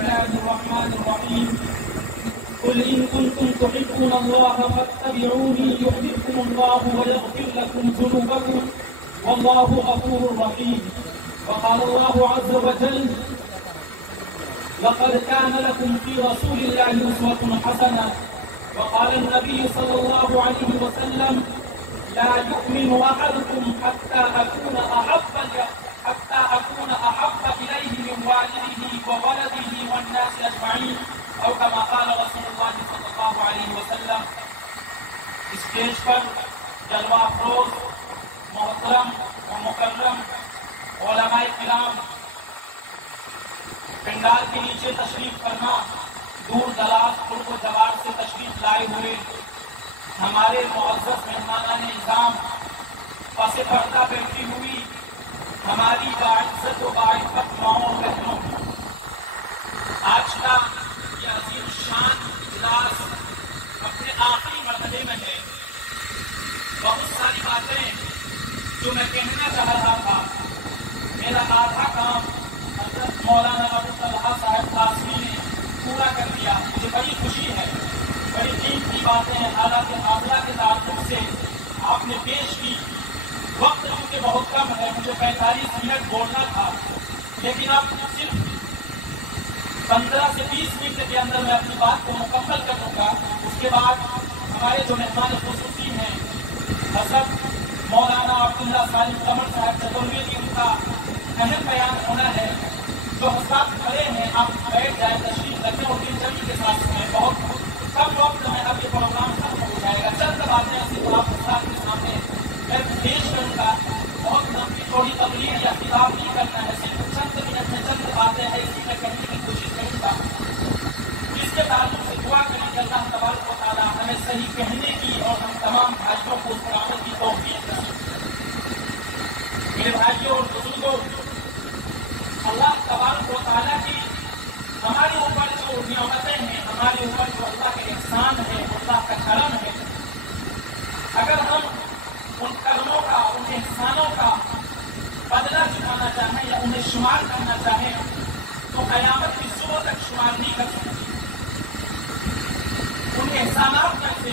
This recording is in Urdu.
الله الرحمن الرحيم قل إن كنتم تحبون الله فاتبعوني يحببكم الله ويغفر لكم ذنوبكم والله غفور رحيم. وقال الله عز وجل لقد كان لكم في رسول الله أسوة حسنة. وقال النبي صلى الله عليه وسلم لا يؤمن أحدكم حتى أكون أحب إليه من والده وولده والناس أجمعين أو كما قال رسول الله صلى الله عليه وسلم. اسٹیج پر جلوہ افروز محترم و مکرم علماء کرام، پنڈال کے نیچے تشریف فرما، دور دراز قرب و جوار سے تشریف لائے ہوئے ہمارے معزز مہمانان نظام، پس پردہ بیٹھی ہوئی ہماری باعزت و باعزت ماؤں اور بہنوں، آج کا یہ عظیم شان اجلاس اپنے آخری مرحلے میں ہے. بہت ساری باتیں جو میں کہنا چاہ رہا تھا، میرا آدھا کام حضرت مولانا ابو طلحہ صاحب قاسمی نے پورا کر دیا. مجھے بڑی خوشی ہے، بڑی قیمتی باتیں حالات حاضرہ کے تعلق سے آپ نے پیش کی. وقت چونکہ بہت کم ہے، مجھے 45 منٹ بولنا تھا، لیکن اب صرف 15 سے 20 منٹ کے اندر میں اپنی بات کو مکمل کر دوں گا. اس کے بعد ہمارے جو مہمان خصوصی ہیں حضرت مولانا عبداللہ سالم قمر صاحب چتروی جی، ان کا اہم بیان ہونا ہے. جو حضرات کھڑے ہیں آپ بیٹھ جائیں، تشریف رکھیں اور دلچسپی کے ساتھ سنیں. بہت کم وقت میں اب یہ پروگرام ختم ہو جائے گا. چند باتیں ایسی آپ حضرات کے سامنے میں پیش کروں گا. بہت لمبی چوڑی تقریر یا خطاب نہیں کرنا ہے، صرف چند منٹ میں چند باتیں ایسی میں کہنے کی کوشش کروں گا جس کے تعلق سے دعا کریں کہ اللہ تبارک و تعالیٰ ہمیں صحیح کہنے کی اور ہم تمام بھائیوں کو اس پر عمل کی توفیق دے. میرے بھائیوں اور بزرگوں، اللہ تبارک و تعالیٰ کی ہمارے اوپر جو نعمتیں ہیں، ہمارے اوپر جو اللہ کے احسان ہے، اللہ کا کرم ہے، اگر ہم ان کرموں کا، ان احسانوں کا بدلہ چکانا چاہیں یا انہیں شمار کرنا چاہیں تو قیامت کی صبح تک شمار نہیں کر سکتے. ان احسانات میں سے